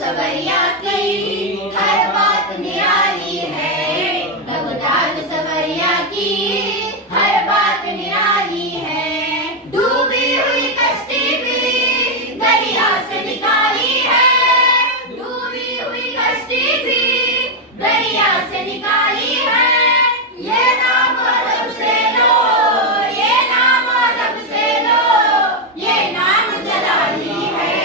सवरिया की हर बात निराली है, रघुनाथ सवरिया की हर बात निराली है। डूबी हुई कश्ती भी दरिया से निकाली है, डूबी हुई कश्ती भी दरिया से निकाली है। ये नाम अदब से लो, ये नाम अदब से लो, ये नाम जलाली है।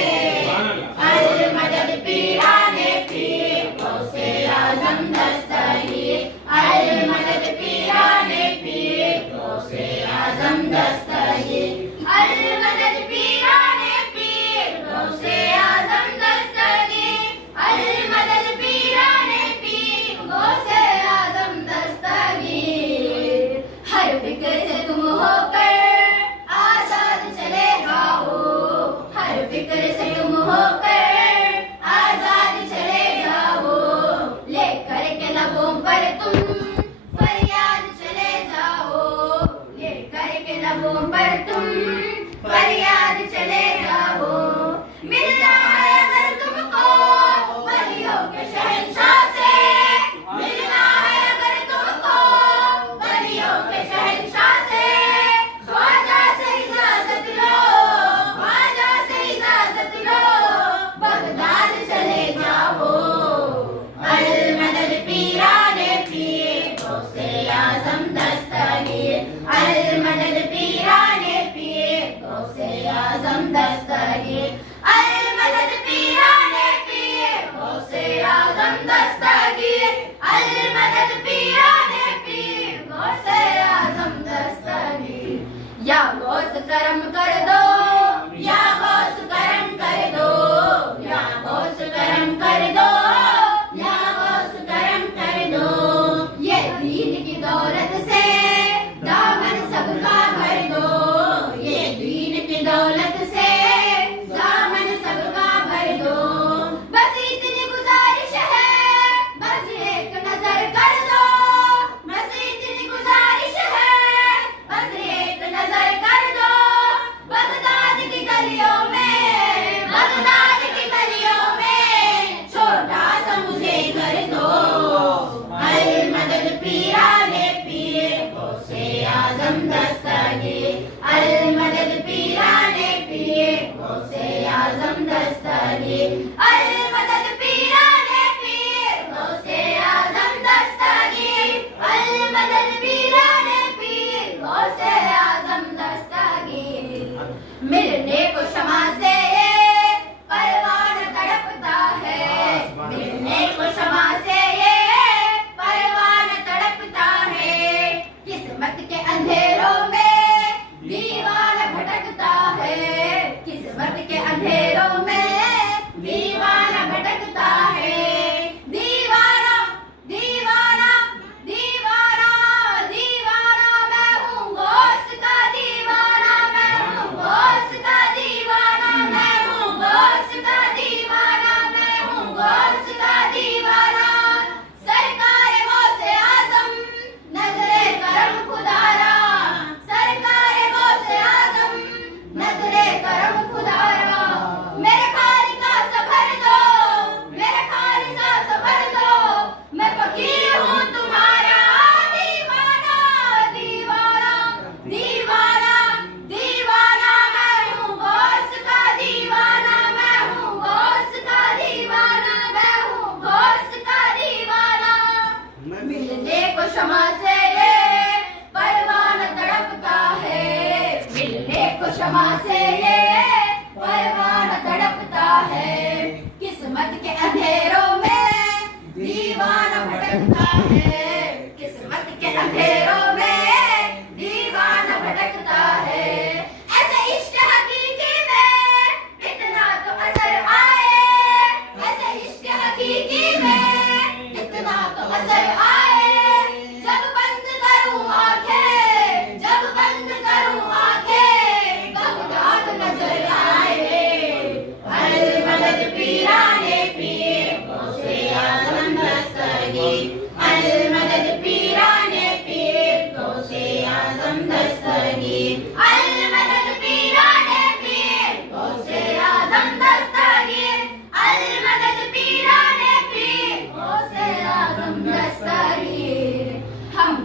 अल मदद पीराने पीर गौसे आज़म दस्तगीर, अल मदद पीराने पीर गौसे आज़म दस्तगीर, अल मदद पीराने पीर गौसे आज़म दस्तगीर, अल मदद पीराने पीर गौसे आज़म दस्तगीर। हर फिक्र से तुम होकर आजाद चले जाओ, हर फिक्र से तुम होकर आजाद चले जाओ। लेकर के लबों पर तुम फरियाद चले जाओ, लेकर के लबों पर तुम फरियाद चले जाओ। मिलना है अगर तुमको वलियों के शहंशाह से, मिलना है अगर तुमको वलियों के शहंशाह से। ख्वाजा से इजाजत लो, ख्वाजा से इजाजत लो, बगदाद चले जाओ। अल मदद पीराने पीर गौसे आज़म दस्तगीर, अल मदद पीराने पीर गौसे आज़म दस्तगीर, अल मदद पीराने पीर गौसे आज़म दस्तगीर, अल मदद पीराने पीर गौसे आज़म दस्तगीर। या गौस करम कर दो, या गौस करम कर दो, या गौस करम कर दो, या गौस करम कर दो। ये दीन की दौलत से दामन सबका भर दो, ये दीन की दौलत से दामन सबका भर दो। बस इतनी गुजारिश है, बस एक नजर कर दो, बस इतनी गुजारिश है, बस एक नजर कर दो। बगदाद की गलियों में, बगदाद की गलियों में छोटा सा मुझे कर दो। अल मदद पीराने पीर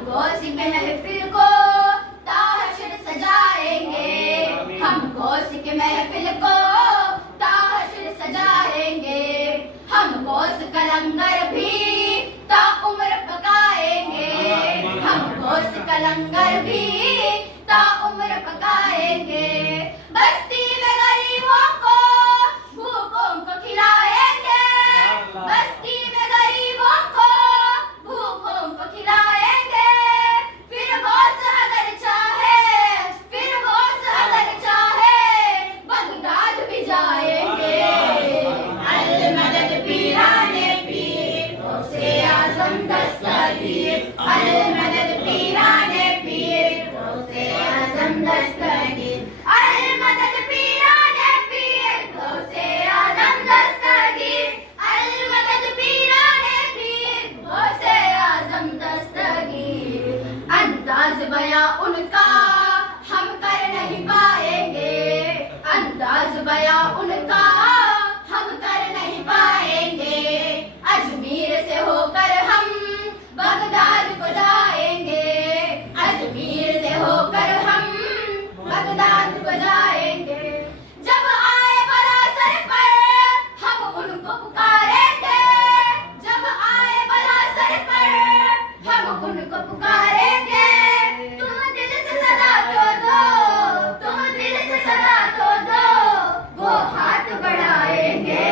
गौस की महफिल को ताहशर सजाएंगे, हम गौस की महफिल को ताहशर सजाएंगे, हम गौस का लंगर भी ताउम्र पकाएंगे, हम गौस का लंगर भी ताउम्र पकाएंगे। बस्ती में गरीबों को भूखों को खिलाएंगे, बस्ती में गरीबों को भूखों को खिलाएंगे, फिर गौस अगर चाहे, फिर गौस अगर चाहे बगदाद भी जाएंगे। अल मदद पीराने पीर गौसे आज़म दस्तगीर, अल मदद पीराने पीर गौसे आज़म दस्तगीर, अल मदद पीराने पीर गौसे आज़म दस्तगीर, अल मदद पीराने पीर गौसे आज़म दस्तगीर। अंदाज बयां उनका हम कर नहीं पाएंगे, अंदाज बयां उनका हम कर नहीं पाएंगे, अजमीर से होकर हम बगदाद को जाएंगे, अजमीर से होकर हम बगदाद को जाएंगे। जब आए बला सर पर हम उनको पुकारेंगे, जब आए बला सर पर हम उनको पुकारेंगे। तुम दिल से सदा तो दो, तुम दिल से सदा तो दो, वो हाथ बढ़ाएंगे।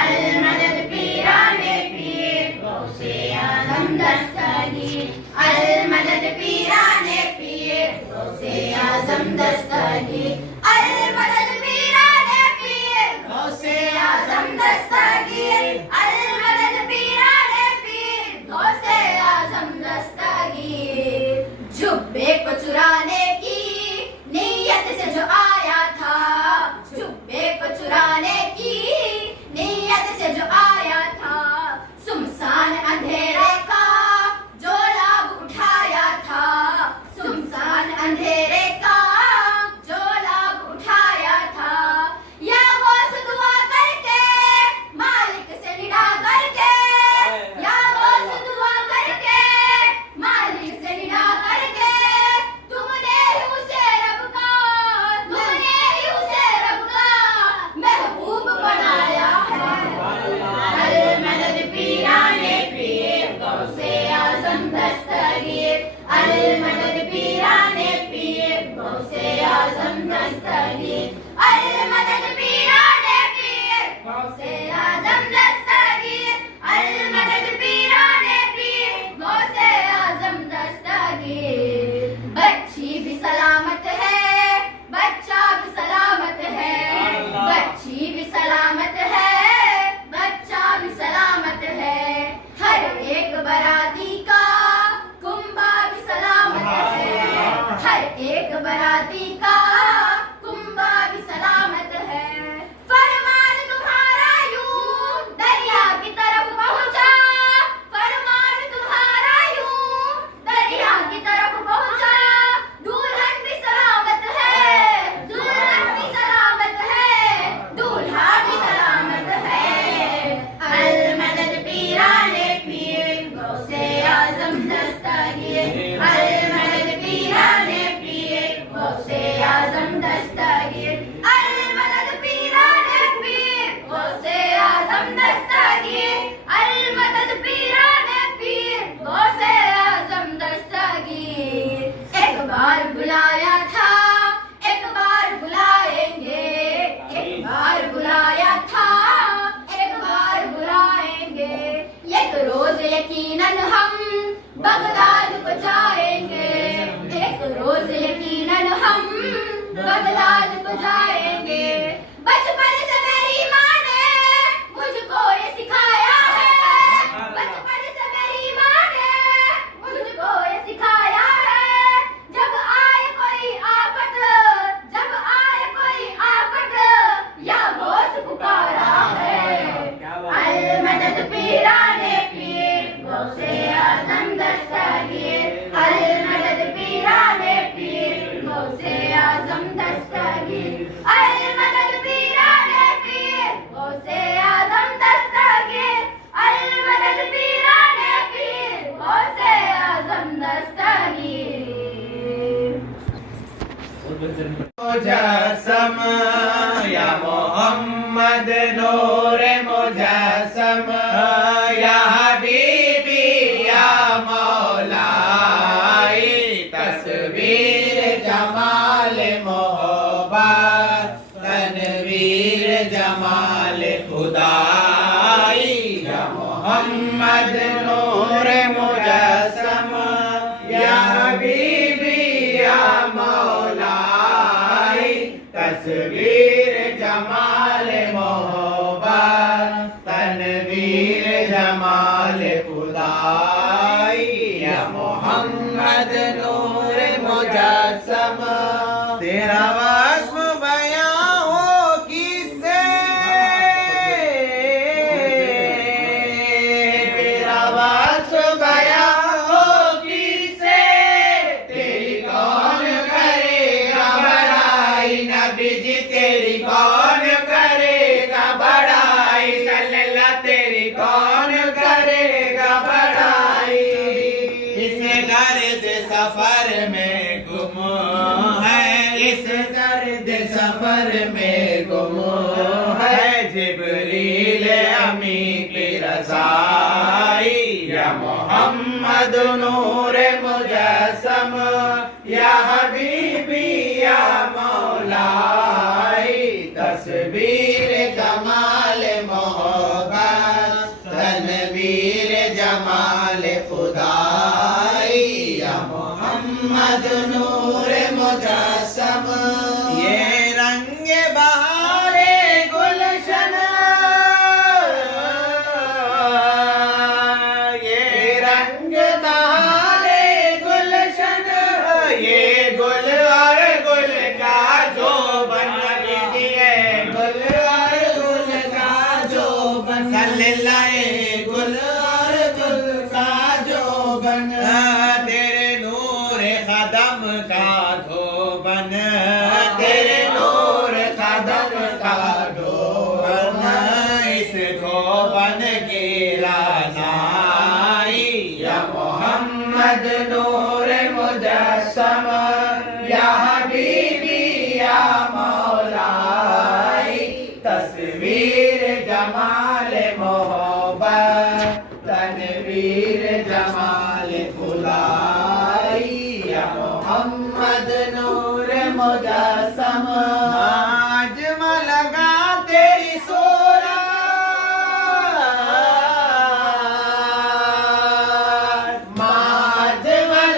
अल मदद पीराने पीर गौसे आज़म दस्तगीर, अल मदद पीराने पीर गौसे आज़म दस्तगीर, अल मदद पीराने पीर गौसे आज़म दस्तगीर, अल मदद पीराने पीर गौसे आज़म दस्तगीर। जुब्बे को चुराने की नीयत से जो आया था, जुब्बे को चुराने की नीयत से जो आया था, सुमसान अंधेरे का जो लाभ उठाया था, सुमसान अंधेरे का जो लाभ उठाया था। या गौस दुआ करके मालिक से निडा करके, या गौस दुआ करके मालिक से निडा करके, तुमने ही उसे रब का, तुमने ही उसे रब का महबूब बनाया है। अल मदद पीराने पीर गौसे आज़म दस्तगीर, अल मदद पीराने पीर गौसे आज़म दस्तगीर, अल मदद पीराने पीर गौसे आज़म दस्तगीर, अल मदद पीराने पीर गौसे आज़म दस्तगीर। बच्ची भी सलामत है, बच्चा भी सलामत है, बच्ची भी सलामत है, बच्चा भी सलामत है, हर एक बराती का कुंबा भी सलामत है, हर एक बराती का कुंबा भी सलामत है। फरमान तुम्हारा यूं दरिया की तरफ पहुंचा, फरमान तुम्हारा यूं दरिया की तरफ पहुंचा, दुल्हन भी सलामत है, दुल्हन भी सलामत है, दूल्हा भी सलामत है। अल मदद पीराने पीर गौसे आज़म दस्तगीर, अल मदद पीराने पीर गौसे आज़म दस्तगीर, अल मदद पीराने पीर गौसे आज़म दस्तगीर, अल मदद पीराने पीर गौसे आज़म दस्तगीर। एक बार बुलाया था, एक बार बुलाएंगे, एक बार बुलाया था, एक बार बुलाएंगे, एक रोज यकीनन हम बगदाद को जाएंगे, एक रोज यकीनन हम बगदाद को जाएंगे। बचपन से मेरी माँ ने मुझको ये सिखाया है, बचपन से मेरी माँ ने मुझको ये सिखाया है, जब आए कोई आफत, जब आए कोई आफत, या गौस पुकारा है। अल मदद पीराने पीर गौसे आज़म दस्तगीर, अल मदद पीराने पीर गौसे आज़म दस्तगीर, अल मदद मुजस्सम या मोहम्मद नूर मुजस्सम या हबीबी या मौलाई तस्वीर जमाल मोहब्बत तनवीर जमाल खुदाई या मोहम्मद नूर मुजस्सम या हबीबी या मौलाई तस्वीर जमाल मोहब्बत तनवीर जमाल खुदाई या मोहम्मद नूर मुजस्सम तेरा वस्फ बयां हो किससे तेरा वस्फ बयां हो किससे तेरी कौन करेगा बड़ाई नबी जी तेरी कौन करेगा बड़ाई सल्लल्लाह तेरी कौन करेगा बड़ाई इस गर्द सफर में गुम है इस गर्द सफर में गुम है जिब्रील अमी की रज़ाई या मोहम्मद नूर मुजस्सम या हबीबी या मौलाई तस्वीर जमाल मोहब्बत तनवीर जमाल खुदाई या मोहम्मद नूर मुजस्सम ये रंग बहारे गुलशन ये रंग बहारे गुलशन ये गुल और गुल का जो बन लीजिए गुल और गुल का जो बन सल्लल्लाह गुल और गुल का जो बन तेरे नूर कदम का धोबन तेरे नूर कदम का धोबन इस धोबन की रानाई या मोहम्मद नूर मुजस्सम या हबीबी या मौलाई तस्वीर जमाल मोहब्बत तनवीर जमाल खुदाई या मोहम्मद नूर मुजस्सम आज लगा तेरी सूरत माज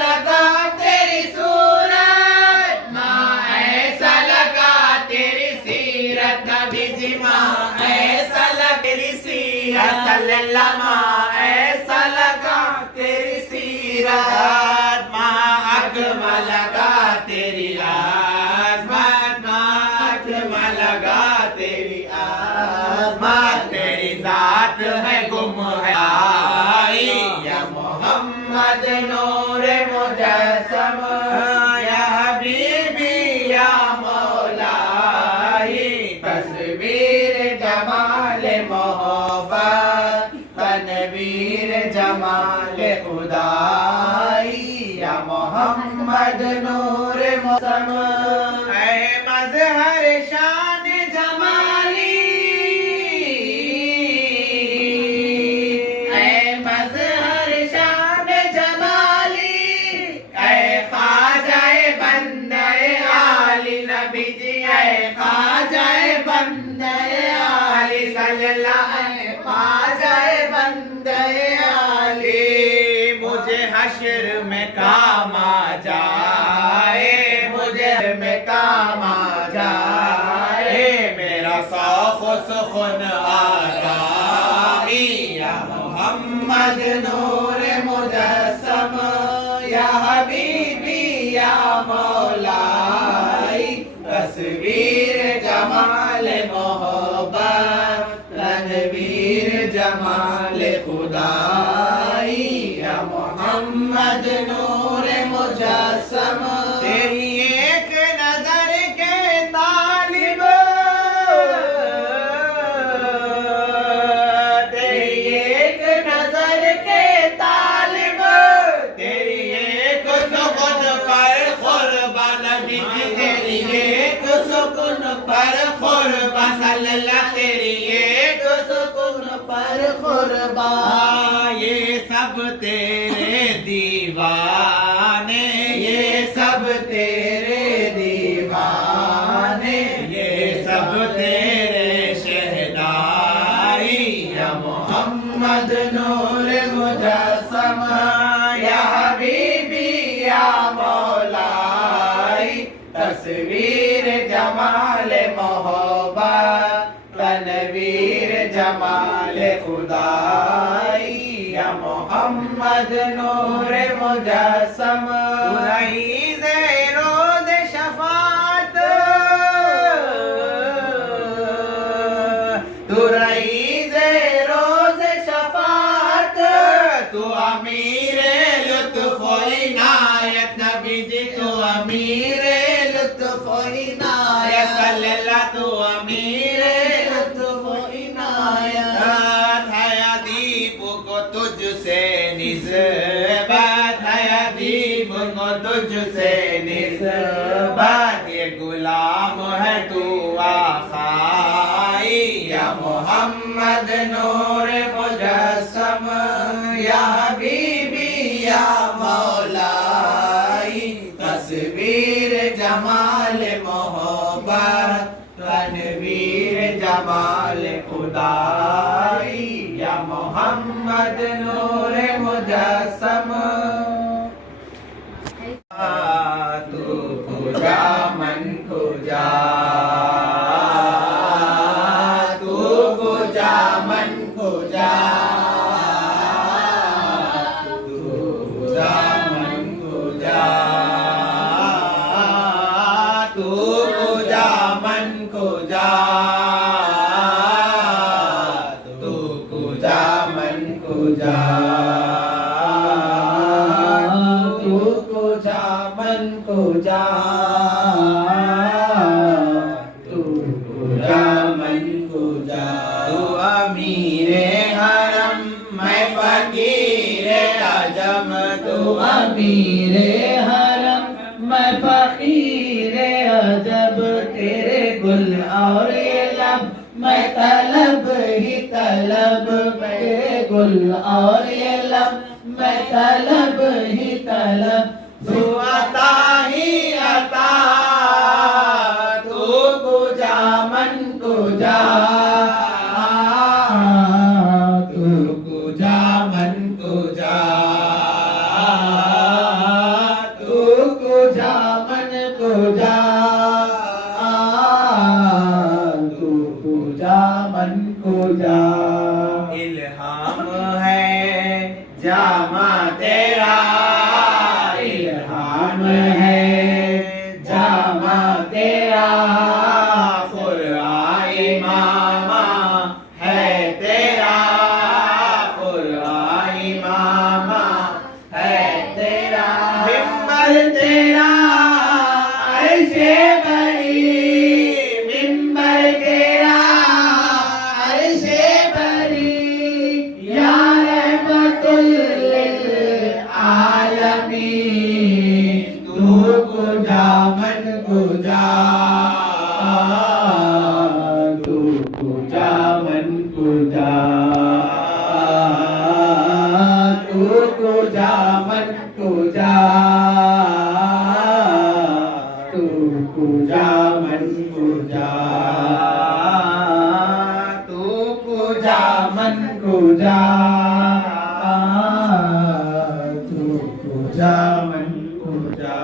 लगा तेरी सूरत माँ ऐसा लगा तेरी सीरत नबी जी माँ ऐसा लगा तेरी सीरत सल्लल्लाह माँ ऐसा लगा तेरी सीरत माँ अकमा लगा तेरी आज़मत माँ अकमा लगा तेरी आज़मत तेरी जात है गुम है आई या मोहम्मद नूर मुजस्सम या हबीबी या मौलाई तस्वीर जमाल मोहब्बत तनवीर जमाल खुदाई या मोहम्मद नूर मुजस्सम ऐ मज़हर शान जमाली ऐ मज़हर शान जमाली ऐ ख्वाजाए बंदे आली नबी जी ऐ ख्वाजाए बंदे आली सल्लल्लाह ख्वाजाए बंदे आली मुझे हश्र में काम आ जाए मुझे में काम आ जाए मेरा सौख सुखन आरामी या मोहम्मद नूर मुजस्सम या हबीबी या मौलाई तस्वीर जमाल मोहब्बत तनवीर जमाल खुदाई या मोहम्मद नूर मुजस्सम तेरी एक नजर के तालिब तेरी एक नजर के तालिब तेरी एक सुखन पर कुर्बान भी तेरी पर कुर्बा सल्लल्लाह तेरी एक सुकून पर कुर्बा ये सब तेरे दीवाने ये सब तेरे दीवाने ये सब तेरे शहदाई या मोहम्मद नूर मुजस्सम या हबीबी या मौलाई तस्वीर जमाल मोहब्बत तनवीर जमाल खुदाई या मोहम्मद नूर मुजस्सम रईज़ रोज़ शफ़ाअत तू रईज़ रोज़ शफ़ाअत तू अमीर लुत्फ़ इनायत नबी जी तू अमीर लुत्फ़ इनायत सल्लल्लाह तू अमीर लुत्फ़ इनायत है अदीब को तुझसे निस्बत है अदीब को तुझसे निस्बत ये गुलाम है तू आखाई या मोहम्मद नूर मुजस्सम या हबीबी या मौलाई तस्वीर जमाल मोहब्बत तनवीर जमाल खुदाई या मोहम्मद नूर मुजस्सम तू खुदा मन खुदा तू खुदा मन खुदा अमीरे हरम मैं फकीरे अजब तेरे गुल और ये लब मैं तलब ही तलब मेरे गुल और ये लब मैं तलब ही तलब तू अता ही अता तू कुजा मन कुजा तू कुजा मन कुजा इल्हाम है जामा तेरा इल्हाम है जामा तेरा क़ुरआन मामा है तेरा क़ुरआन मामा है तेरा मिंबर तेरा अर्शे बरी मिंबर तेरा अर्शे बरी या रहमतुल लिल आलमीन तू कुजा मन कुजा तू कुजा मन कुजा तू कुजा मन कुजा तू कुजा मन कुजा तू कुजा मन कुजा तू कुजा मन कुजा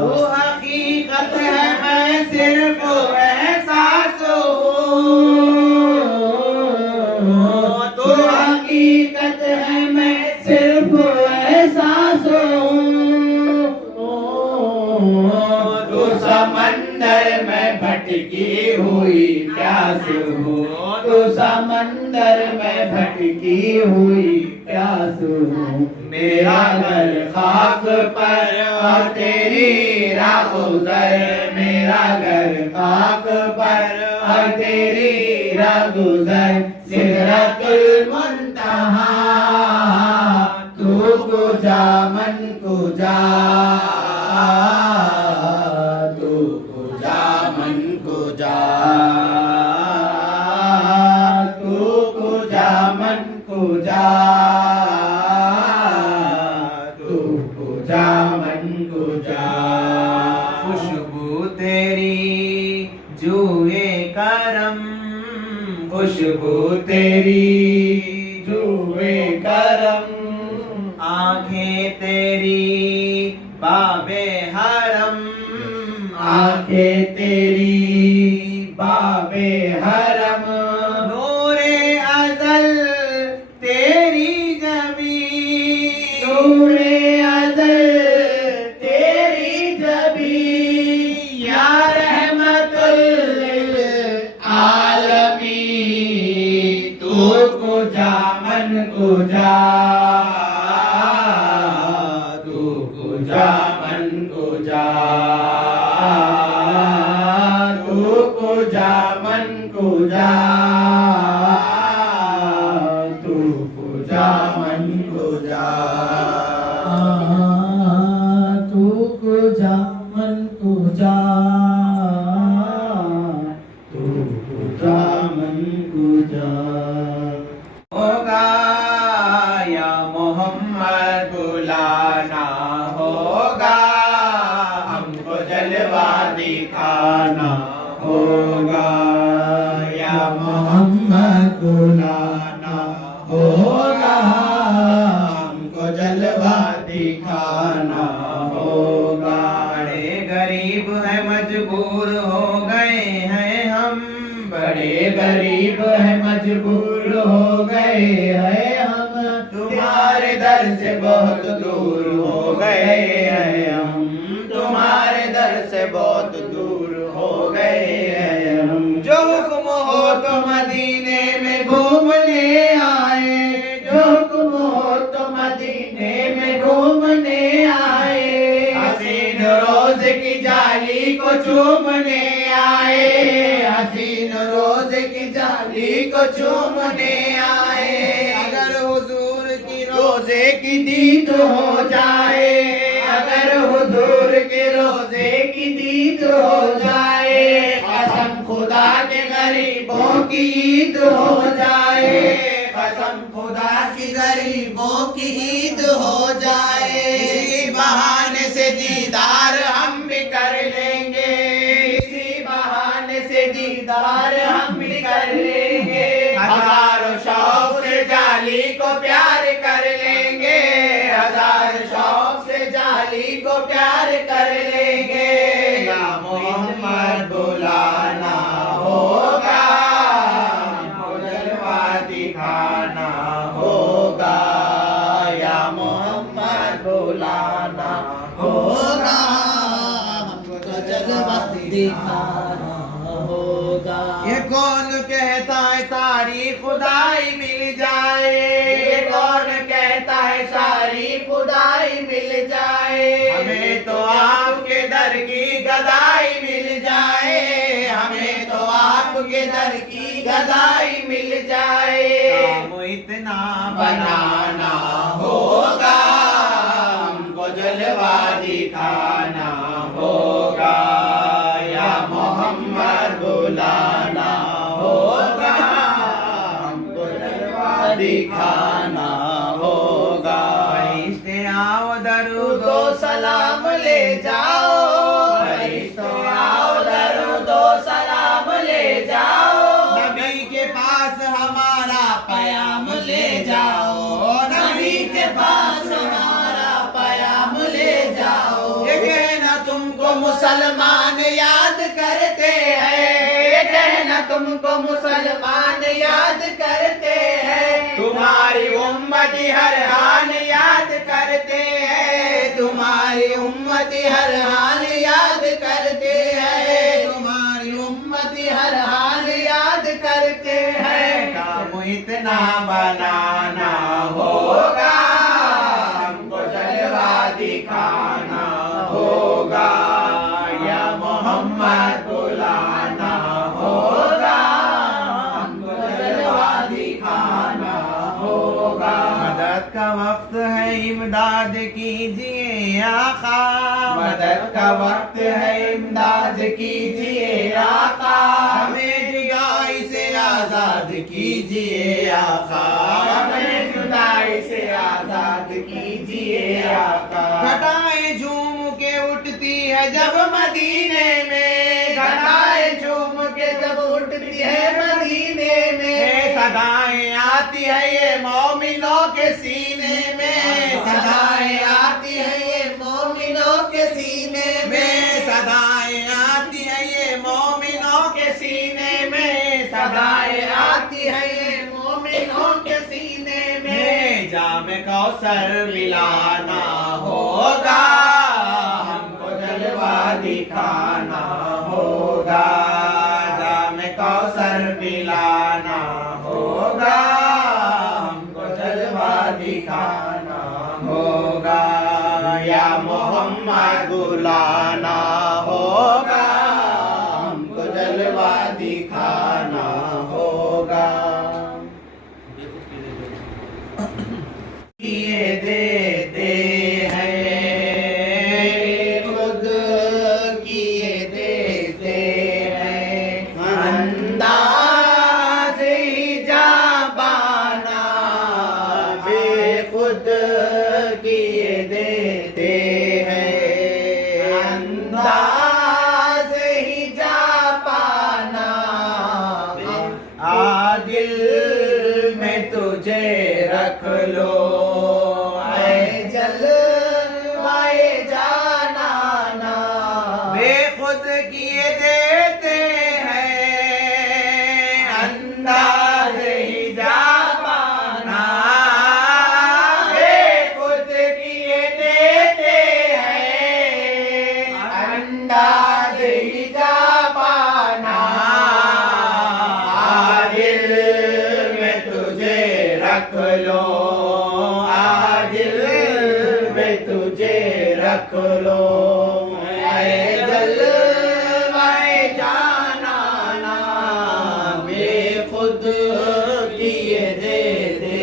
तू हकीकत है मैं सिर्फ एहसास हूँ तू हकीकत है मैं सिर्फ एहसास तू समंदर में भटकी हुई प्यास हो तू समंदर में भटकी हुई प्यास हो मेरा घर खाक पर और तेरी राह गुज़र मेरा घर खाक पर और तेरी राह गुज़र सिदरतुल मुंतहा तू कुजा मन कुजा तू कुजा मन कुजा खुशबू तेरी जुए करम, आंखें तेरी बाबे हरम, आंखें तेरी बाबे हरम, नूरे अज़ल तेरी जबी, नूरे अज़ल तेरी जबी, या रहमतुल लिल आलमीन। तू कुजा मन कुजा, तू कुजा मन कुजा, तू कुजा मन कुजा, तू कुजा मन कुजा, तू कुजा मन कुजा, तू कुजा मन कुजा। होगा या मोहम्मद बुलाना होगा, हमको जलवा दिखाना होगा, या मोहम्मद बुलाना होगा, हमको जलवा दिखाना होगा। बड़े गरीब है मजबूर हो गए हैं हम, बड़े गरीब है मजबूर हो गए हैं हम, तुम्हारे दर से बहुत दूर हो गए हैं हम, तुम्हारे दर से बहुत दूर हो गए हैं हम। जो हुक्म हो तो मदीने में घूमने आए, जो हुक्म हो तो मदीने में घूमने आए, हसीन रोज की जाली को चूमने आए, हसीन रोज की जाली को चूमने आए। अगर हुजूर की रोजे की दीद हो जाए, अगर हुजूर के रोजे की दीद हो जाए, कसम खुदा के गरीबों की ईद हो जाए, कसम खुदा की गरीबों की ईद हो जाए। इसी बहाने से दीदार हम भी कर लेंगे, इसी बहाने से दीदार हम भी कर लेंगे, हजारों शौक से जाली को प्यार कर लेंगे, हजार शौक से जाली को प्यार कर लेंगे। या मोहम्मद बुलाना होगा, हमको जलवा दिखाना होगा, या मोहम्मद बुलाना होगा, हमको जलवा दिखाना होगा। ये कौन कहता है सारी खुदाई मिल जाए, ये कौन कहता है सारी खुदाई मिल जाए, हमें तो आपके दर की गदाई मिल जाए, हमें तो आपके दर की गदाई मिल जाए। काम इतना बनाना होगा, हमको जलवा दिखाना होगा, या मोहम्मद बुलाना होगा, हमको जलवा दिखाना होगा। फरिश्ते आओ दरूदो सलाम ले जाओ, फरिश्तों आओ दरूदो सलाम ले जाओ, नबी के पास हमारा पयाम ले जाओ, नबी के पास हमारा पयाम ले जाओ। ये कहना तुमको मुसलमान याद करते हैं, ये कहना तुमको मुसलमान याद करते हैं, तुम्हारी उम्मती हर हाल याद करते हैं, तुम्हारी उम्मती हर हाल याद करते हैं, तुम्हारी उम्मती हर हाल याद करते हैं। काम इतना बनाना होगा, हमको जलवा दिखाना होगा, या मोहम्मद बुलाना होगा, हमको जलवा दिखाना होगा। मदद का वक्त है इमदाद कीजिए आका, मदद का वक्त है इमदाद कीजिए आका, हमें जुदाई से आजाद कीजिए आका, हमें जुदाई से आजाद कीजिए आका। घटाएं झूम के उठती है जब मदीने में, घटाएं झूम के जब उठती है मदीने में, सदाएं आती है ये मोमिनों के सीने में, सदाएं आती है ये मोमिनों के सीने में, सदाएं आती है ये मोमिनों के सीने में, सदाएं आती है ये मोमिनों के सीने में। जाम कौसर मिलाना होगा, हमको जलवा दिखाना होगा, जाम कौसर मिलाना होगा, हमको जलवा दिखाना होगा, या मोहम्मद बुलाना होगा, हमको जलवा दिखाना होगा। ये देते हैं खुद किए देते हैं, अंदाज़ ही जाबाना बेखुद किए देते हैं, अंदाज़ ही जाबाना आदिल में तुझे रख लो, जलवाए जाना ना बेखुद किए देते हैं, अंदाज ही जाबाना बेखुद किए देते हैं, अंदाज ही जाबाना आदिल में तुझे रख लो, आदिल में तुझे रख लो, जलवाए जाना ना बेखुद किए देते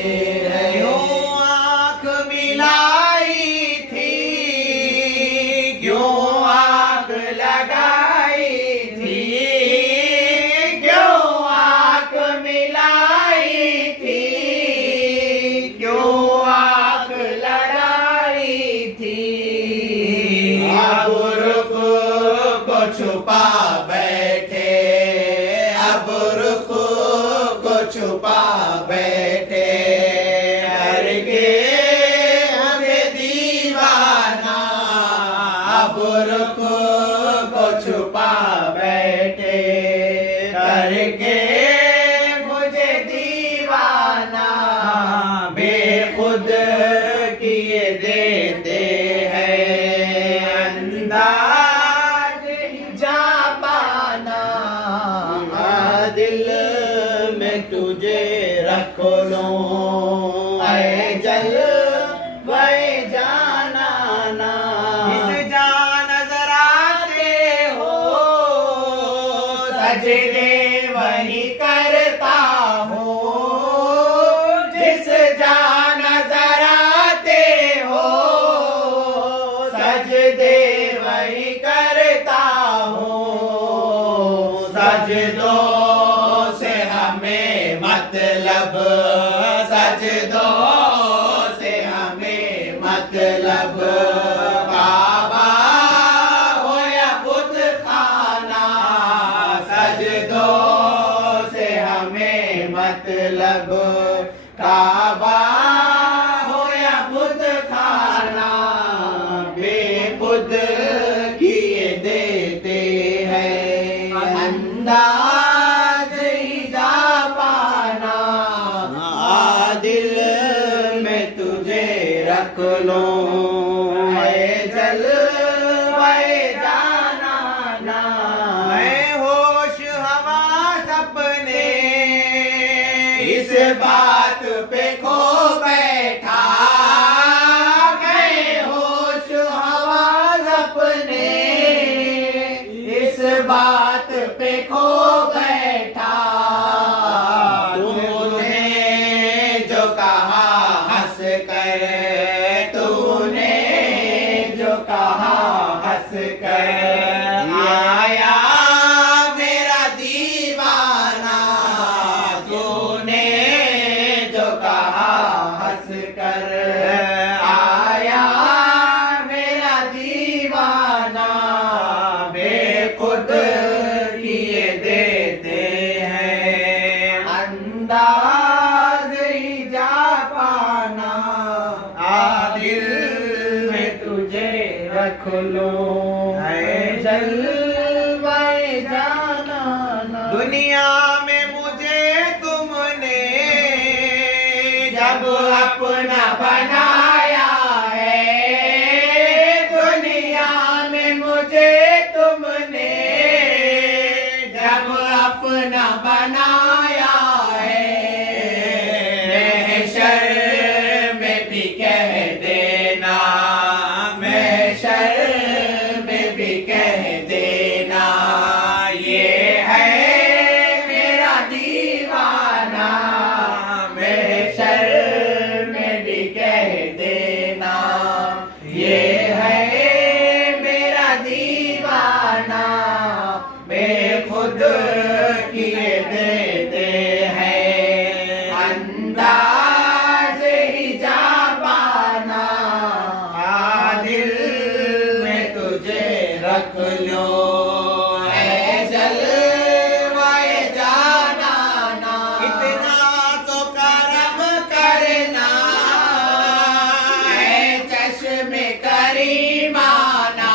हैं। क्यों आँख मिलाई थी, क्यों आग लगाई थी, क्यों आग मिलाई थी, क्यों आग लड़ाई थी, अब रुख को छुपा बैठे, अब रुख को छुपा बैठे, करके हमें दीवाना, अब रुख को छुपा बैठे, करके मुझे दीवाना बेखुद किए देते हैं, अंदाज जाबाना दिल में तुझे रख लो, जलवाए जाना ना इस जान नजर आते हो, सजदे वही करता हूँ, जिस जान नजर आते हो, सजदे वही करता हूँ, सजदों से हमें मतलब, सजदों से हमें मतलब, काबा हो या बुत खाना, सजदों से हमें मतलब, काबा हो या बुत खाना बेखुद किए देते हैं, अंदाज ही जाबाना दिल में तुझे रख लो, जलवाए जाना ना मैं होश हवा सपने इस बात पे खो बैठा, गए होश हवास अपने इस बात पे खो बैठा, तूने जो कहा हंस कर, तूने जो कहा हंस कर, आया मेरा दीवाना, तूने जो कहा हंस कर, आया मेरा दीवाना बेखुद किए दे है जलवाए जाना। दुनिया में मुझे तुमने जब अपना बनाया है, दुनिया में मुझे तुमने जब अपना बनाया है, महशर में भी कह देना, महशर में भी कह देना, ये है मेरा दीवाना। महशर में भी कह देना, ये है मेरा दीवाना। बेखुद किए देते हैं अंदाज ही जाबाना। दिल में तुझे रख लो है जलवाए जाना ना। इतना तो करम करना है चश्मे करीमाना।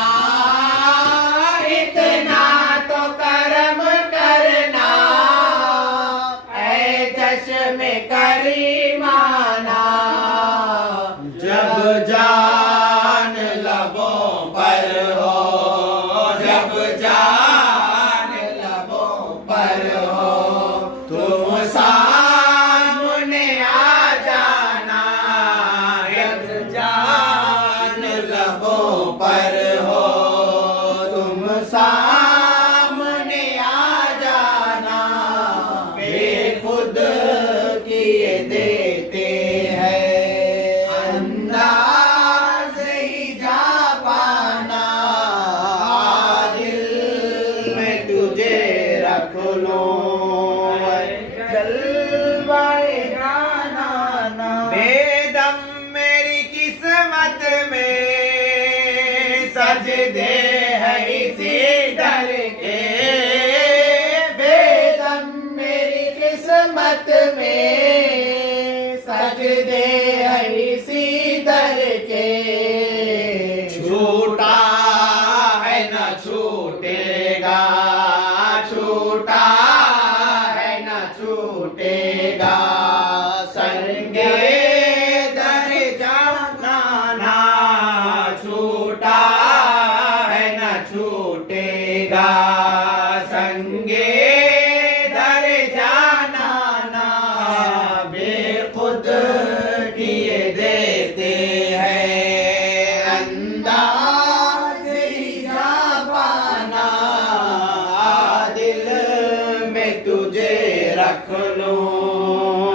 इतना तो करम करना है चश्मे करीमाना। जब जान लबों पर हो, जब जान लबों पर हो, तुम सामने आ जाना। जब जान लबों पर हो, तुम सामने आ जाना। बेखुद किए देते हैं अंदाज ही जा पाना। दिल में तुझे रख लो जलवाए जाना ना। बेदम मेरी किस्मत में सजदे है इसी दर के, बेदम मेरी किस्मत में सजदे है इसी दर के। छूटा है न छूटेगा, छूटा है न छूटेगा, संगे दर जाना ना। छूटा है न छूटेगा, संगे दर जाना ना। बेखुद किए देते हैं अंदाज ही जा पाना। दिल में तुझे रख लो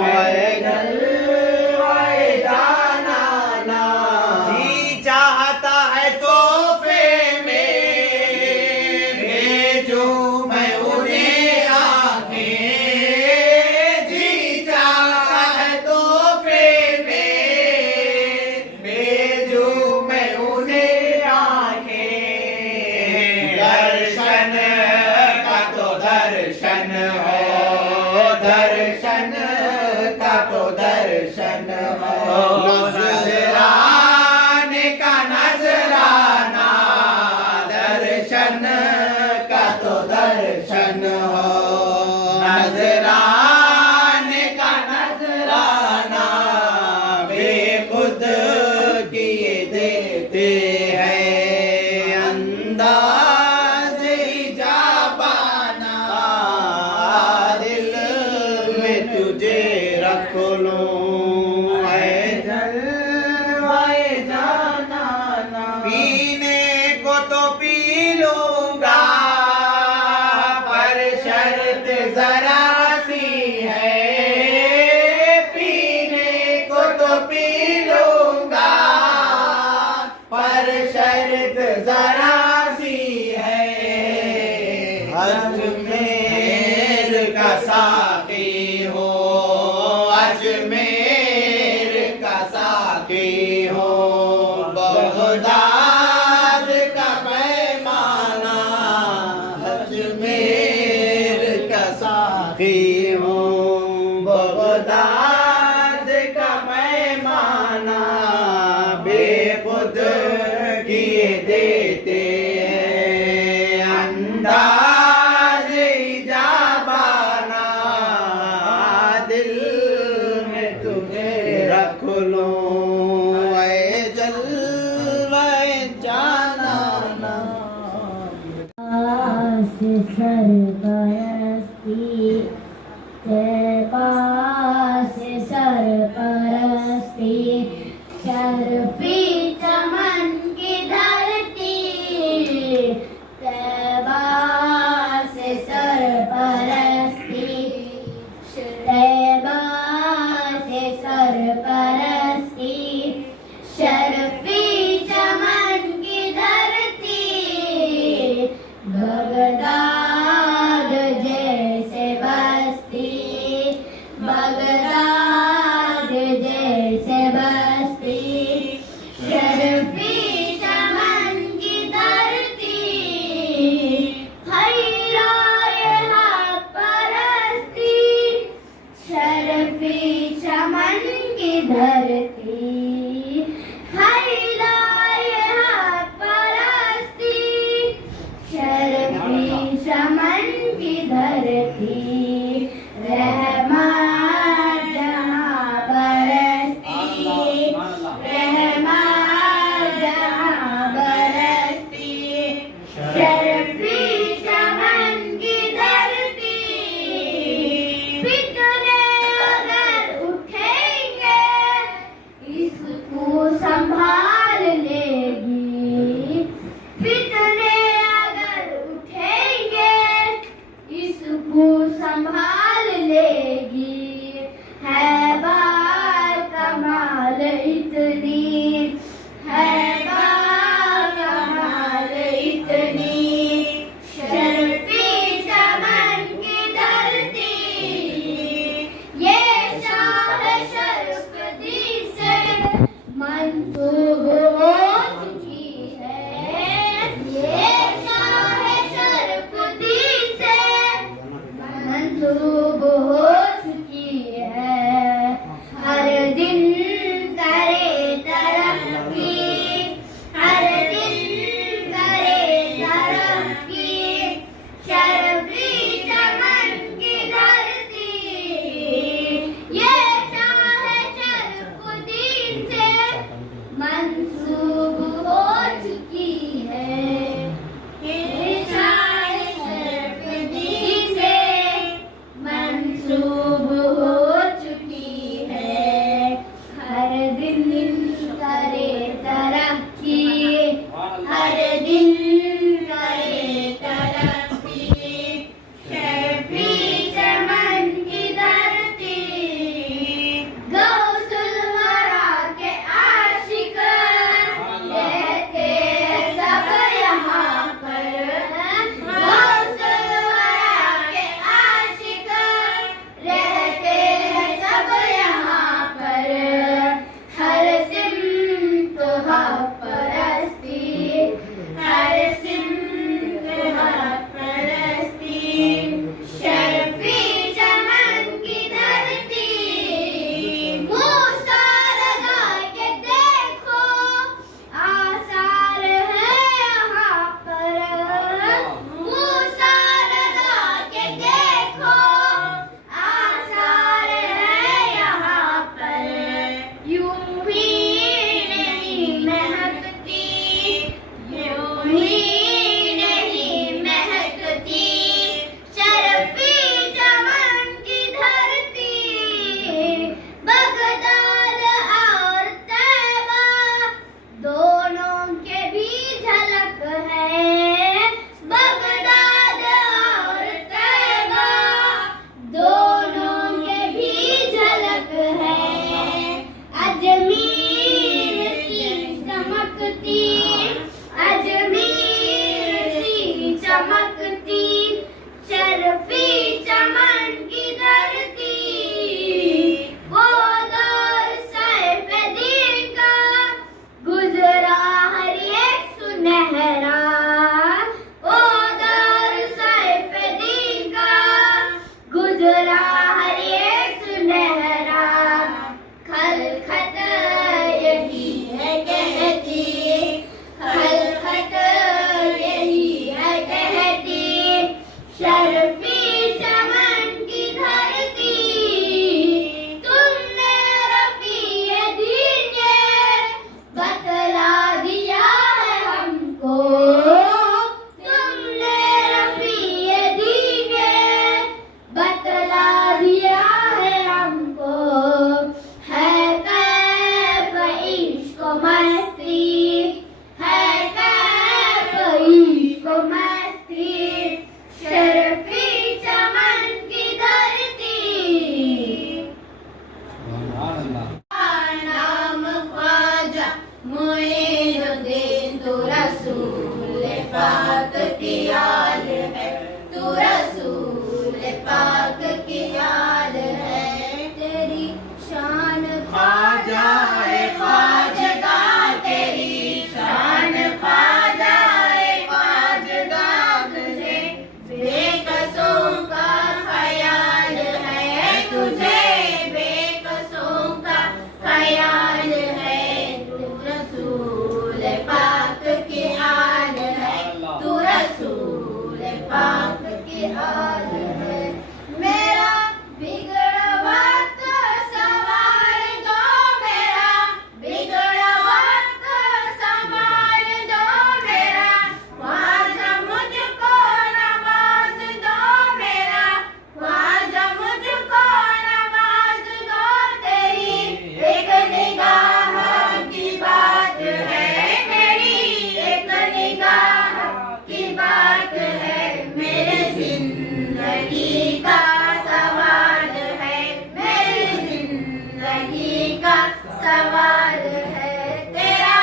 है जलवाए जाना ना। जी चाहता है तोहफे में भेजूं मैं उन्हें आंखें। जी चाहता है तोहफे में भेजूं मैं उन्हें आंखें। दर्शन का तो दर्शन हो, दर्शन का तो दर्शन हो, नजराने का नजराना। दर्शन का तो दर्शन हो, नजराने का नजराना। बेखुद किए देते हैं अंदाज ही जा पाना। दिल में तुझे रख लो है जलवाए जाना ना। पीने को तो पी लूंगा पर शर से सरपरस्ती, तैबा से सरपरस्ती, शर्फी चमन की धरती, तैबा से सरपरस्ती, तैबा से सरपरस्ती, शर्फी चमन की धरती, बगदाद जैसे बस्ती, बगदाद जैसे बस्ती, शर्फी चमन की धरती, खैराए हक परस्ती, शर्फी चमन की धरती, खैराए हक परस्ती, शर्फी चमन की धरती, रहमत जहाँ बरसती, रहमत जहाँ बरसती, शर्फी चमन की धरती, फिक्रे अगर उठेंगे इसको संभाल लेगी, फिक्रे अगर उठेंगे पाक की आल है, तू रसूल पाक की आल है। तेरी शान ख्वाजा है ख्वाजदा, तेरी शान ख्वाजा है ख्वाजदा, तुझे बेकसों का ख्याल है, तुझे बेकसों का ख्याल है। तू रसूल पाक की आल है, तू रसूल पाक की आल है। मेरा बिगड़ा वक्त संवार दो, मेरा बिगड़ा वक्त संवार दो, मेरा ख्वाजा मुझको नवाज दो, मेरा ख्वाजा मुझको नवाज दो। तेरी एक निगाह की बात है, मेरी एक निगाह की बात है। मेरे जिंदगी का सवाल है, मेरी जिंदगी का सवाल है। तेरा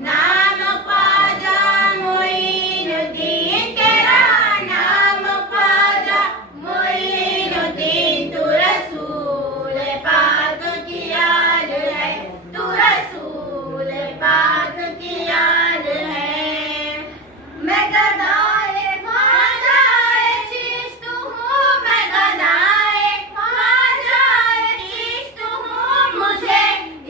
नाम ख्वाजा मोइनुद्दीन, तेरा नाम ख्वाजा मोइनुद्दीन। तू रसूल पाक की आल है, तू रसूल पाक की आल है। मैं गदाए ख्वाजाए चिश्त हूँ, मैं गदाए ख्वाजाए चिश्त हूँ। मुझे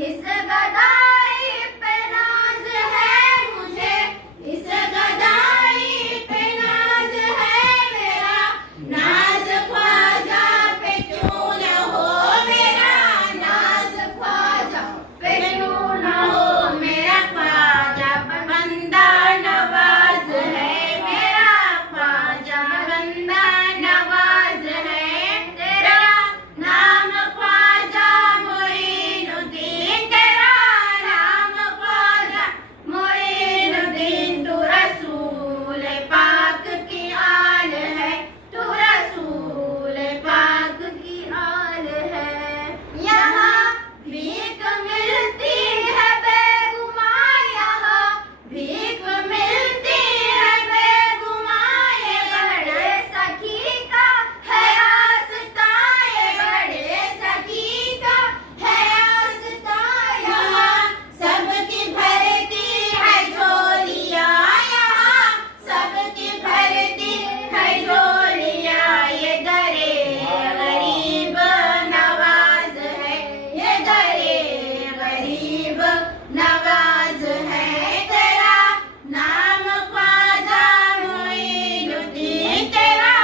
इस गदाई पे नाज है, मुझे इस गदाई पे नाज है। मेरा नाज ख्वाजा पे क्यों न हो, मेरा नाज ख्वाजा पे क्यों न हो। मेरा ख्वाजा बंदा नवाज है, मेरा ख्वाजा बंदा नवाज है। तेरा नाम ख्वाजा मोइनुद्दीन, तेरा नाम ख्वाजा मोइनुद्दीन। तू रसूल पाक की आल है, तू रसूल पाक की आल है। यहाँ भीख मिलती है बेगुमान, यहाँ भीख मिलती है बेगुमान। ये बड़े सखी का है आस्था, ये बड़े सखी का है आस्था। यहाँ सबकी भरती है झोलियाँ, यहाँ सबकी भरती है झोलियाँ। ये दरे गरीब नवाज है, ये दरे गरीब नवाज है। तेरा नाम ख्वाजा मोइनुद्दीन, तेरा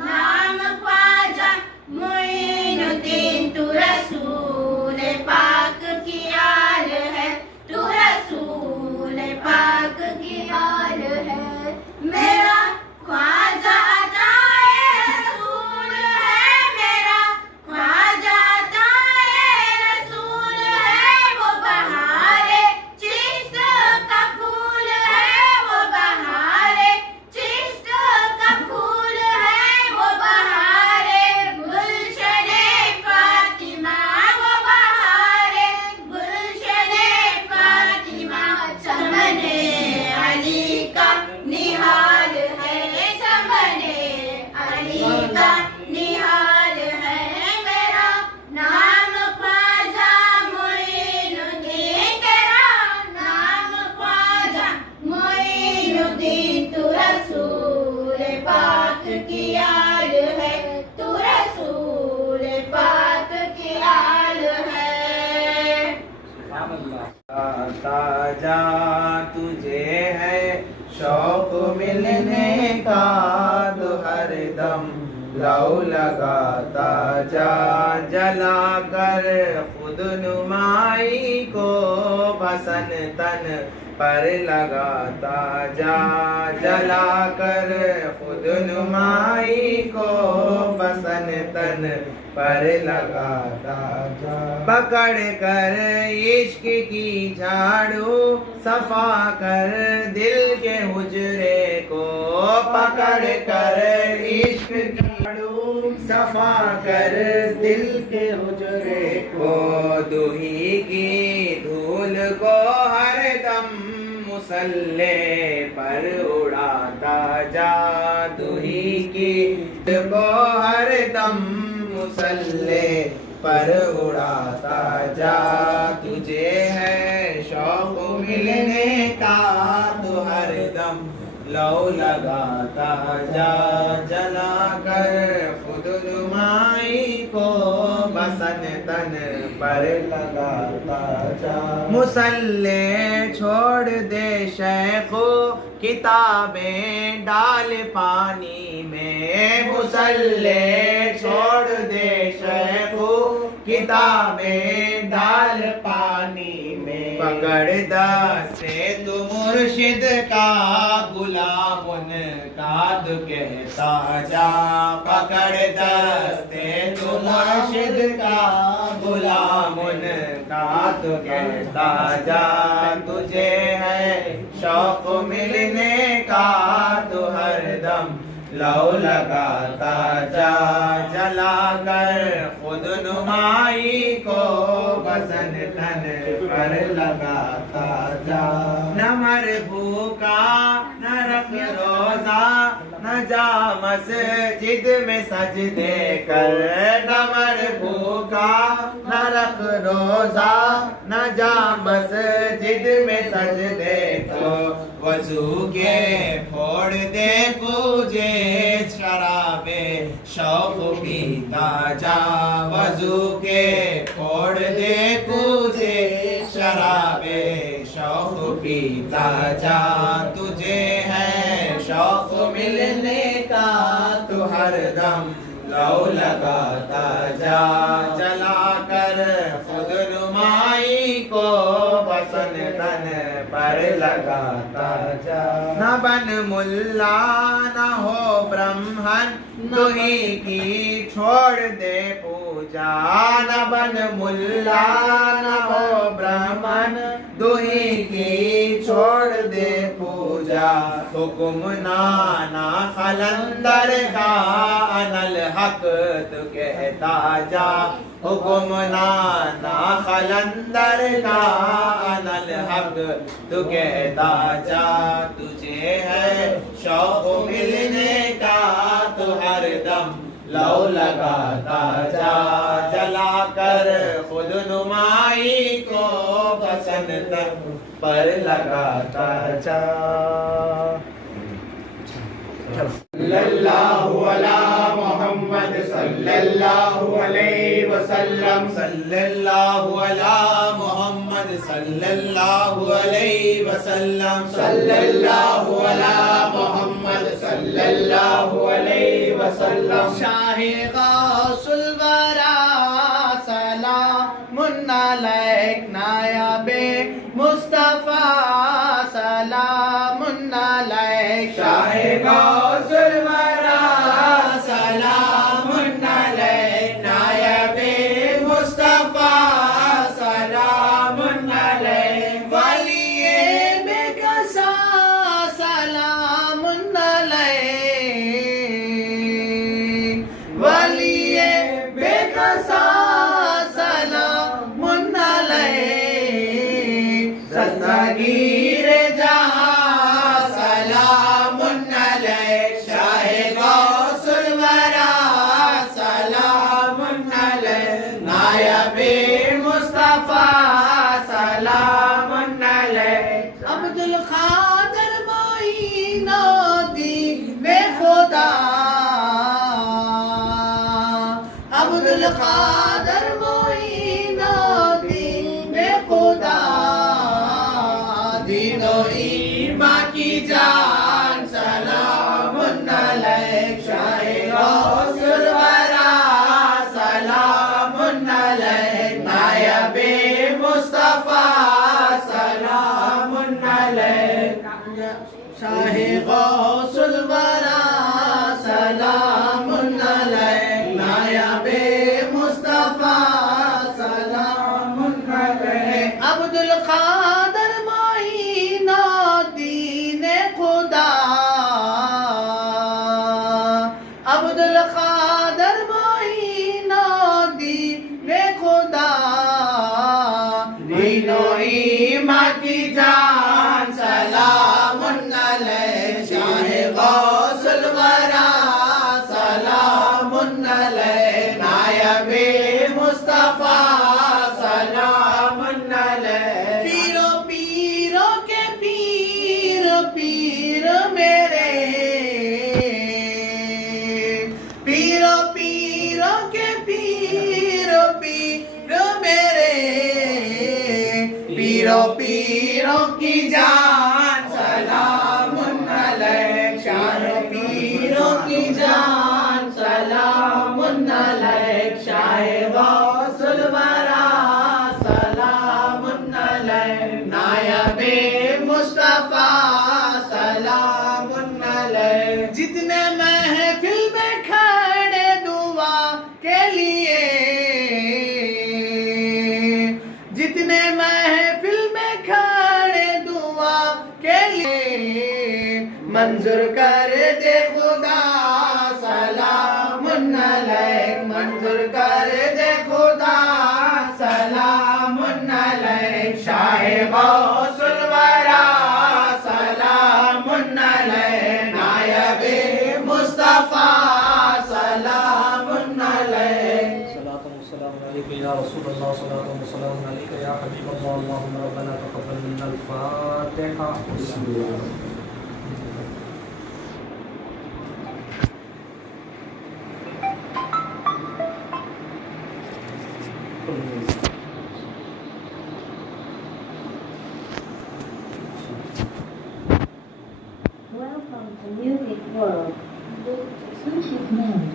नाम ख्वाजा मोइनुद्दीन। तू रसूल पाक की आल है, तू रसूल पाक की आल है। मेरा ख्वाजा अताए रसूल है, मेरा ख्वाजा अताए रसूल है। वो बहारे चिश्त का फूल है, वो बहारे चिश्त का फूल है। वो बहारे गुलशने फातिमा, वो बहारे गुलशने फातिमा। चमने अली का निहाल है, चमने अली का निहाल है। मेरा नाम ख्वाजा मोइनुद्दीन, तेरा नाम ख्वाजा मोइनुद्दीन। तू रसूल पाक की आल है, तू रसूल पाक की आल है। ताजा तुझे है शौक मिलने का, तो हर दम लौ लगाता जा। जला कर खुद नुमाई को बसन तन पर लगाता जा। जला कर खुद नुमाई को बसन तन पर लगाता जा। पकड़ कर इश्क की झाड़ू सफा कर दिल के हुजरे को। पकड़ कर इश्क की झाड़ू सफा कर दिल के हुजरे को। दूही की धूल को हर दम मुसल्ले पर उड़ाता जा तू ही की को हर दम मुसल्ले पर उड़ाता जा। तुझे है शौक मिलने का तू हर दम लौ लगाता जा। जला कर खुद नुमाई को बसन तन पर लगाता जा। मुसल्ले छोड़ दे शेखो किताबें डाल पानी में। मुसल्ले छोड़ दे शेखो किताबें डाल पानी में। पकड़ दस्ते तू मुर्शिद का गुलाम उनका तू कहता जा। पकड़ दस्ते तू मुर्शिद का गुलाम उनका तू कहता जा। तुझे है शौक मिलने का तू हर दम लौ लगाता जा। जला कर खुद नुमाई को बसन तन पर लगाता जा। न मर भूखा न रख रोजा न जा मस्जिद में सजदे कर। न मर भूखा न रख रोजा न जा मस्जिद में सजदे को। वजू के फोड़ दे पूजे शराबे शौक पीता जा। वजू के फोड़ दे पूजे शराबे शौक पीता जा। तुझे है शौक मिलने का तू हर दम लौ लगाता जा। जला कर खुद नुमाई को बसन तन पर लगाता जा। न बन मुल्ला न हो ब्राह्मण तू ही की छोड़ दे पूजा। न बन मुल्ला न हो ब्राह्मण तू ही की छोड़ दे पूजा। हुक्म नाना खलंदर का अनल हक तू कहता जा। हुक्म नाना खलंदर का अनल हक तू कहता जा। तुझे है शौक मिलने का तू हर दम लौ लगाता जा। जला कर खुद नुमाई को बसन तन पर लगाता जा। सल्लल्लाहु अला मोहम्मद सल्लल्लाहु अलैहि वसल्लम। सल्लल्लाहु अला मोहम्मद सल्लल्लाहु अलैहि वसल्लम। सल्लल्लाहु अला मोहम्मद सल्लल्लाहु अलैहि वसल्लम। शाहे गौसुल वरा सलामुन अलैक नायबे मुस्तफा सलामुन अलैक। शाहे गौसुल वरा सलामुन अलैक नायबे मुस्तफा सलामुन अलैक। वलिये बेकसा सलामुन अलैक। वलिये बेकसा सलामुन अलैक। दस्तगीर जहां सलामुन अलैक। शाहे गौसुल वरा सलामुन अलैक नायबे मुस्तफा सलामुन अलैक। अब्दुल खादर मोइनुद्दीन बेखुदा। अब्दुल खादर मोइनुद्दीन बेखुदा। दीनो ईमान की जान सलामुन अलैक। शाहे गौसुल वरा सलामुन अलैक नायबे मुस्तफा सलामुन अलैक। शाहे गौसुल वरा सलामुन अलैक नायबे मुस्तफा पीरों पीरों की जान सलामुन अलैक शाह पीरों की जान सलामुन अलैक शाह गौसुल वरा सलामुन अलैक नायबे मुस्तफा सलामुन अलैक जितने महफिल में खड़े दुआ के लिए जितने महफिल में खड़े दुआ के लिए मंजूर कर दे खुदा सलामुन अलैक मंजूर कर दे खुदा सलामुन अलैक शाह गौसुल वरा सलामुन अलैक नायबे मुस्तफा सलामुन अलैक सलातु वस्सलामु अलैका या रसूलल्लाह सलातु वस्सलामु अलैका या हबीबल्लाह अल्लाहुम्मा रब्बना तक़ब्बल मिन्ना अल-फातिहा बिस्मिल्लाह Welcome to Music World. Music Mode.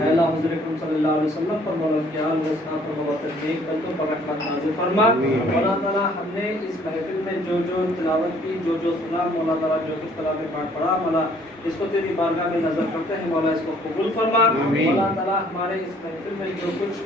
अल्लाह हुज़ूर अकरम सल्लल्लाहु अलैहि वसल्लम पर मौला के आल व असहाब पर बहुत तकलीफ कल्तों पर रहमत नाज़िल फरमा मौला ताला हमने इस महफिल में जो तिलावत की जो सुना मौला ताला जो कुछ कलाम पाठ पढ़ा मौला इसको तेरी बारगाह में नजर करते हैं मौला इसको कबूल फरमा मौला ताला हमारे इस महफिल में जो कुछ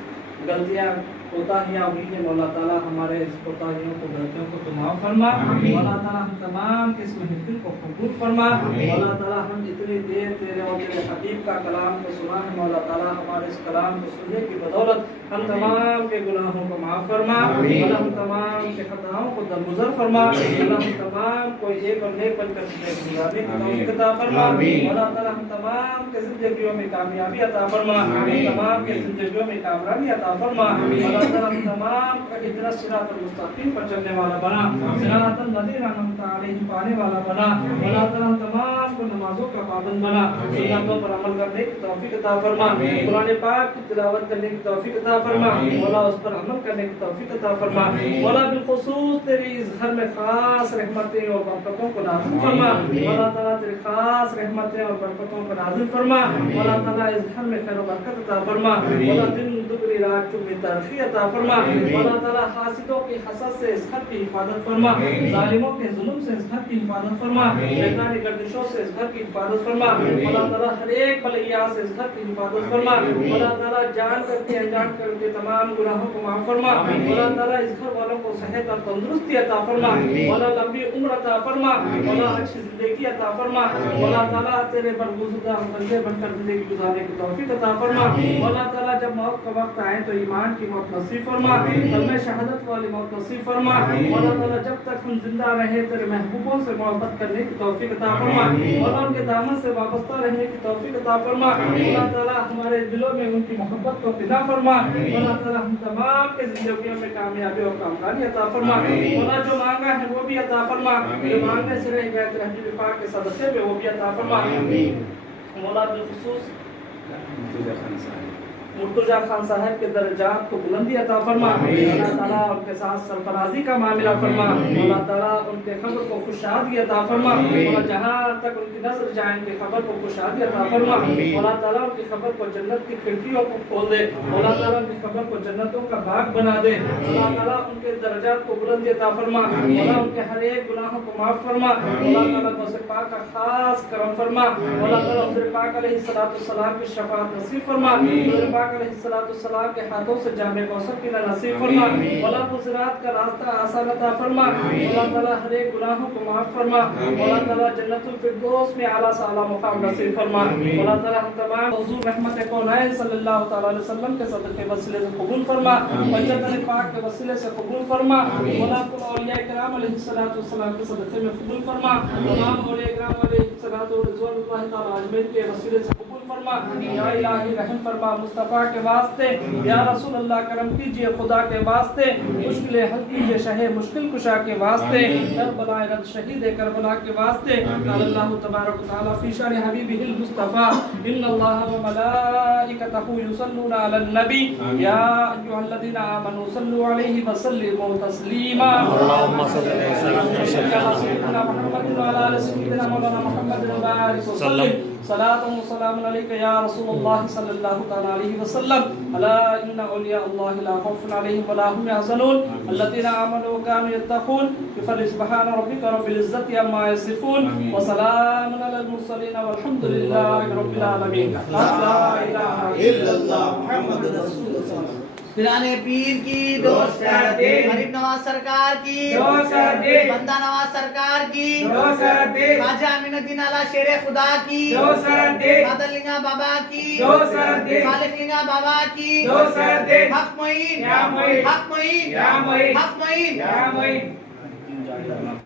गलतियां कोताहियां हुई हैं मौला ताला हमारे इस कोताहियों को गलतियों को तुम माफ फरमा मौला ताला हम तमाम के इस महफिल को कबूल फरमा मौला ताला हम इतनी देर तेरे और तेरे हबीब का कलाम को सुना है मौला ताला हमारे इस कलाम को सुनने की बदौलत हम तमाम के गुनाहों को माफ फरमा मौला हम तमाम के खताओं को दरगुजर फरमा मौला हम तमाम को एक और नेक बनकर गुजारने की तौफीक अता फरमा मौला ताला हम तमाम के जिंदगियों में कामयाबी अता फरमा तमाम के जिंदगियों में कामयाबी अता फरमा मौला ताला हम तमाम का इतना सिरातुल मुस्तकीम पर चलने वाला बना सिरातुल लज़ीना अनअमता अलैहिम पाने वाला बना मौला ताला हम तमाम को नमाजों का पाबंद बना सुन्नतों पर अमल करने की तौफीक अता फरमा कुरान पाक की तिलावत करने की तौफीक अता फरमा मौला उस पर अमल करने की तौफीक अता फरमा मौला बिलखुसूस तेरी इस घर में खास रहमतें और बरकतों को नाज़िल फरमा मौला ताला तेरी खास रहमतें और बरकतों को नाज़िल फरमा मौला ताला इस घर में खैर और बरकत अता फरमा मौला दिन दुगनी रात चुगनी तरक्की अता फरमा मौला ताला हासिदों की हसद से इस घर की हिफाजत फरमा जालिमों के जुल्म से इस घर की हिफाजत फरमा शैतानी गर्दिशों से इस घर की हिफाजत फरमा मौला ताला हर एक बलैया से इस घर की हिफाजत फरमा मौला ताला जान करके अनजान करके तमाम गुनाहों को माफ फरमा मौला ताला इस घर वालों को सेहत और तंदुरुस्ती अता फरमा मौला लंबी उम्र अता फरमा मौला अच्छी जिंदगी अता फरमा मौला ताला तेरे बरगुज़र बंदे बनकर जिंदगी गुजारने की तौफीक अता फरमा मौला ताला जब मौत का वक्त आए तो ईमान की मौत नसीब फरमा कलमे शहादत वाली मौत नसीब फरमा मौला ताला जब तक हम जिंदा रहे तेरे महबूबों से मोहब्बत करने की तौफीक अता फरमा मौला उनके दामन से वाबस्ता रहने की तौफीक अता फरमा मौला ताला हमारे दिलों में उनकी मोहब्बत को पैदा फरमा मौला ताला हम तमाम के जिंदगियों में कामयाबी और कामयाबी अता फरमा मौला जो मांगा है वो भी अता फरमा जो मांगने से रह गए तेरे हबीब पाक के सदक़े में वो भी अता फरमा मौला बिलखुसूस मुर्तजा खान साहब के दर्जात को बुलंदी अता फरमा अल्लाह ताला उनके साथ सरफराजी का मामला फरमा अल्लाह ताला उनके खबर को खुशहादी अता फरमा और जहां तक उनकी नजर जाए उनकी खबर को खुशहादी अता फरमा अल्लाह ताला उनकी खबर को जन्नत की खिड़कियों को खोल दे अल्लाह ताला उनकी खबर को जन्नतों का बाग बना दे अल्लाह ताला उनके दर्जात को बुलंदी अता फरमा अल्लाह उनके हर एक गुनाहों को माफ फरमा अल्लाह ताला गौसे पाक का खास करम फरमा अल्लाह ताला हुज़ूर पाक अलैहि सलातो सलाम की शफाअत नसीब फरमा हुज़ूर पाक अलैहिस्सलाम के हाथों से जामे कौसर पीना नसीब फरमा। मौला गुजरात का रास्ता आसान अता फरमा। मौला ताला हर एक गुनाहों को माफ फरमा। मौला ताला जन्नतुल फिरदौस में आला से आला मुकाम नसीब फरमा। मौला ताला हम तमाम हुजूर रहमत कौनैन सल्लल्लाहु तआला अलैहि वसल्लम के सदक़े वसीले से कबूल फरमा। पंजतन पाक के वसीले से कबूल फरमा। मौला कुल औलिया किराम अलैहिस्सलाम के सदक़े में कबूल फरमा। तमाम औलिया किराम अलैहिस्सलातु रिज़वानुल्लाह ताला अजमैन के वसीले से कबूल फरमा। या इलाही रहम फरमा मुस्तफा के वास्ते। या रसूल अल्लाह करम कीजिए खुदा के वास्ते। मुश्किल हल कीजिए शहे मुश्किल कुशा के वास्ते। करबला रद शहीद करबला के वास्ते। अल्लाह तबारक व तआला फी शान हबीबिहिल मुस्तफा इन्नल्लाह व मलाइकतहु युसल्लूना अलन नबी या अय्युहल्लज़ीना आमनू सल्लु अलैहि व सल्लिमू तस्लीमा। अल्लाहुम्मा सल्लि अला सय्यिदिना मुहम्मद व अला आलि सय्यिदिना मौलाना मुहम्मद व बारिक वसल्लम। सलातुन व सलामुन अलैका या रसूलल्लाह सल्लल्लाहु तआला अलैहि वसल्लम। अला इन्ना औलिया अल्लाह ला खौफुन अलैहिम व ला हुम यहज़नून अल्लज़ीना आमनू व कानू यत्तक़ून। बिफज़्लि सुब्हान रब्बिका रब्बिल इज़्ज़ति अम्मा यसिफून व सलामुन अलल मुरसलीन वल्हम्दुलिल्लाहि रब्बिल आलमीन। ला इलाहा इल्लल्लाह मुहम्मदुर रसूलुल्लाह। पिराने पीर की दोस्त दे, गरीब नवाज सरकार की दोस्त दे, बंदा नवाज सरकार की दोस्त दे, ख्वाजा अमीनुद्दीन आला शेरे खुदा की दोस्त दे, कादरलिंगा बाबा की दोस्त दे, खालिकलिंगा बाबा की दोस्त दे, हक मोइन या मोइन, हक मोइन या मोइन, हक मोइन या मोइन।